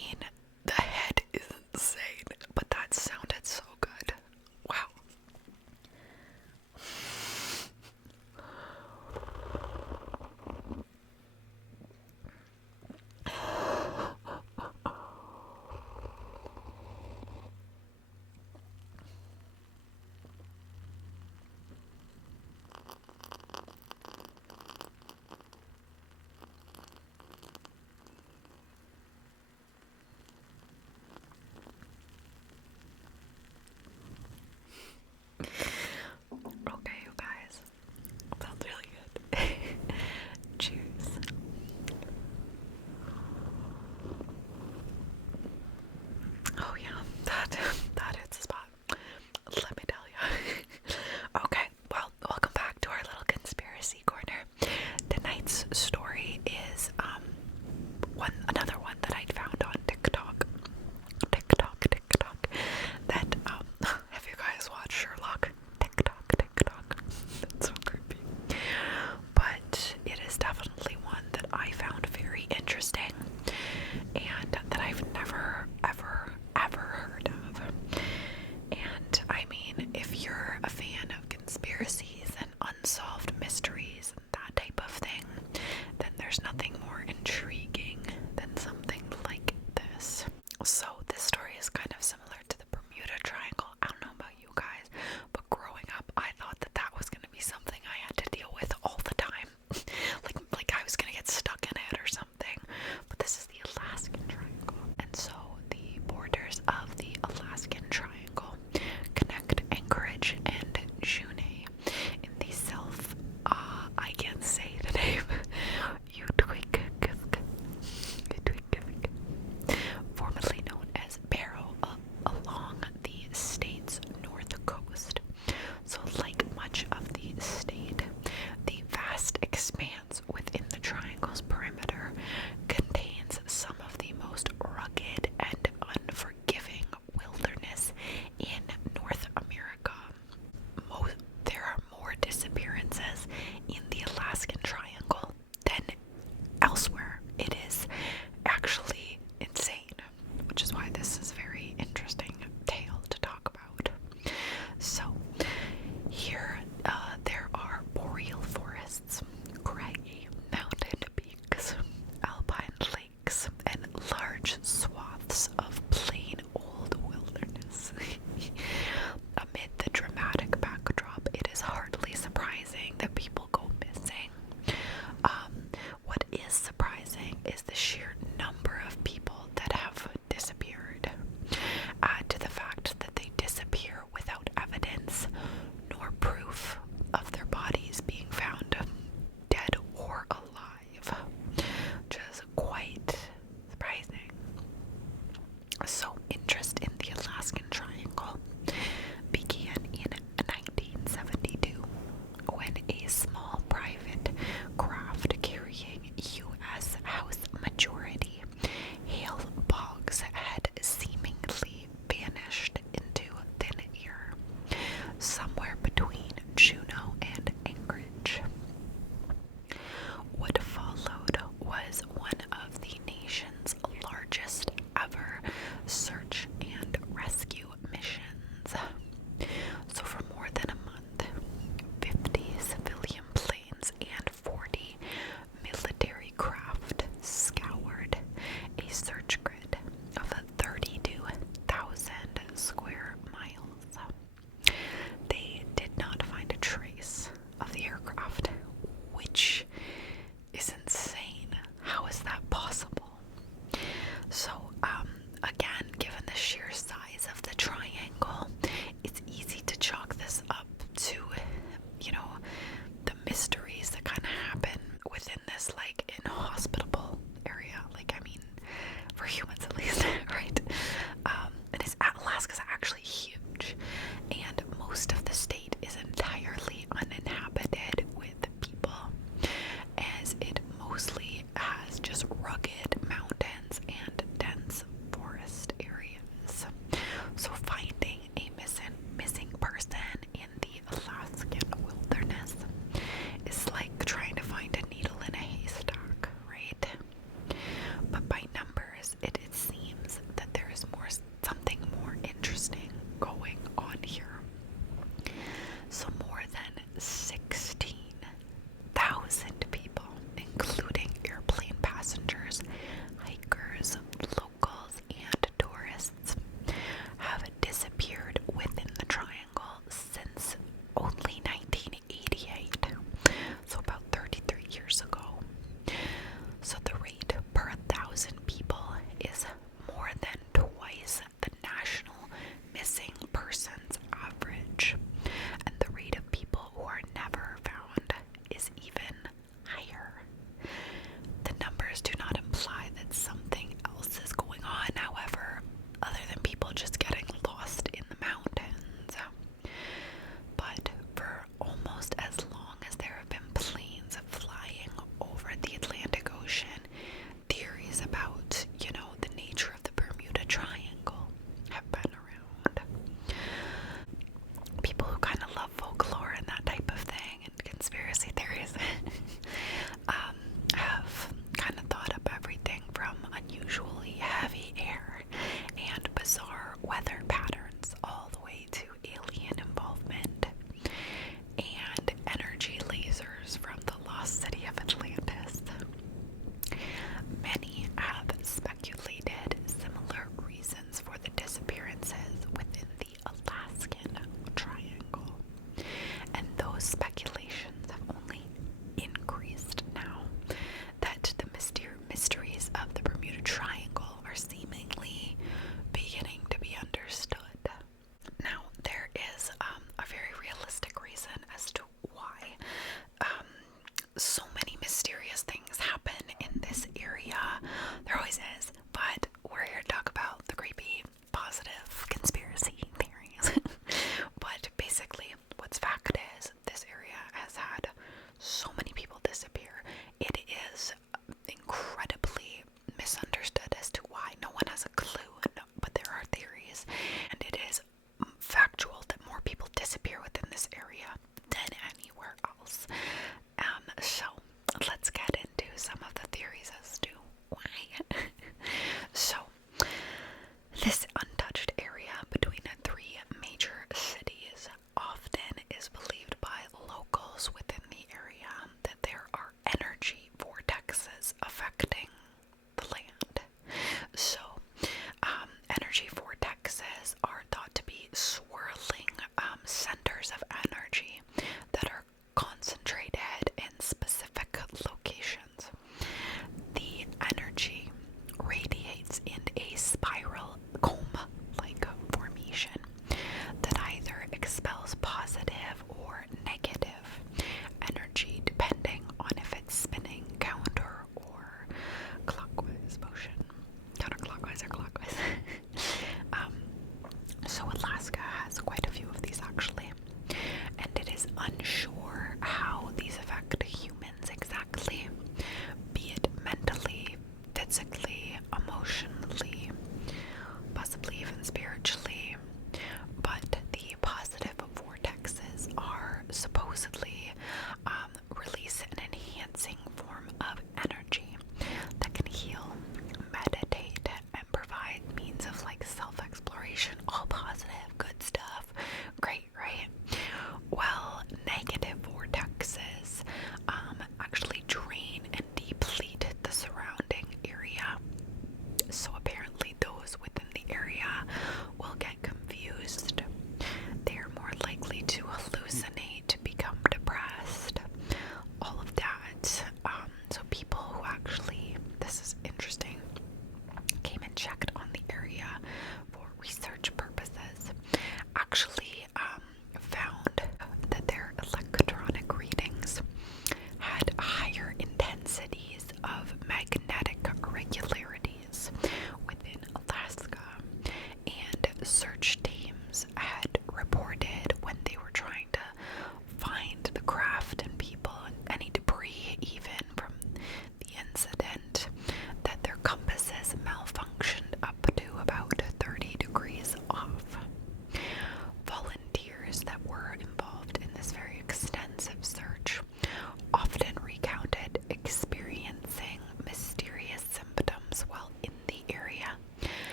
mean, the head is insane, but that sounded so good. Wow. Okay, you guys. That was really good. Cheers. Oh yeah, that hits the spot. Let me tell you. Okay, well, welcome back to our little conspiracy corner. Tonight's story is another one that I found on TikTok. That have you guys watched Sherlock? TikTok. That's so creepy. But it is definitely one that I found very interesting and that I've never ever heard of. And I mean, if you're a fan of conspiracies and unsolved mysteries and that type of thing, then there's nothing more intriguing than some lost city of Atlantis. Many have speculated similar reasons for the disappearances within the Alaskan Triangle, and those speculations have only increased now that the mysteries of the Bermuda Triangle are seemingly beginning to be understood. Now, there is a very realistic reason as to why so many mysterious things happen in this area. There always is, but we're here to talk about the creepy, positive conspiracy theories. But basically, what's fact is this area has had so many people disappear. It is incredibly misunderstood as to why. No one has a clue, but there are theories, and it is factual that more people disappear within this area than anywhere else. So let's get into some of the theories as to why. So this untouched area between three major cities often is believed by locals within the area that there are energy vortexes affecting the land. So energy vortexes are thought to be swirling centers of energy that are concentrated in specific locations.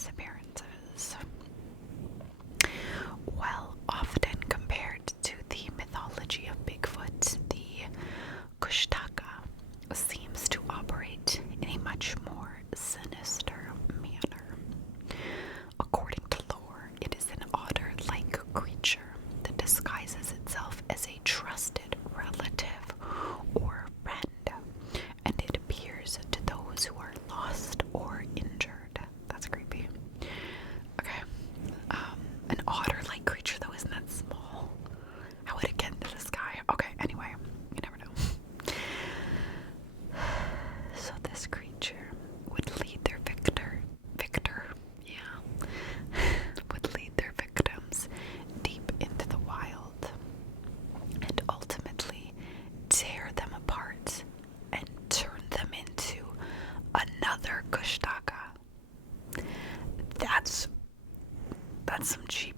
disappearances. Well, often compared to the mythology of Bigfoot, the Kushtaka seems to operate in a much more sinister manner. According to lore, it is an otter-like creature that disguises itself as a trusted relative or friend, and it appears to those who are lost or injured. That's creepy. Okay. An otter-like creature, though, isn't that small? How would it get into the sky? Okay, anyway, you never know. So this creature would lead their would lead their victims deep into the wild and ultimately tear them apart and turn them into another Kushtaka. That's some G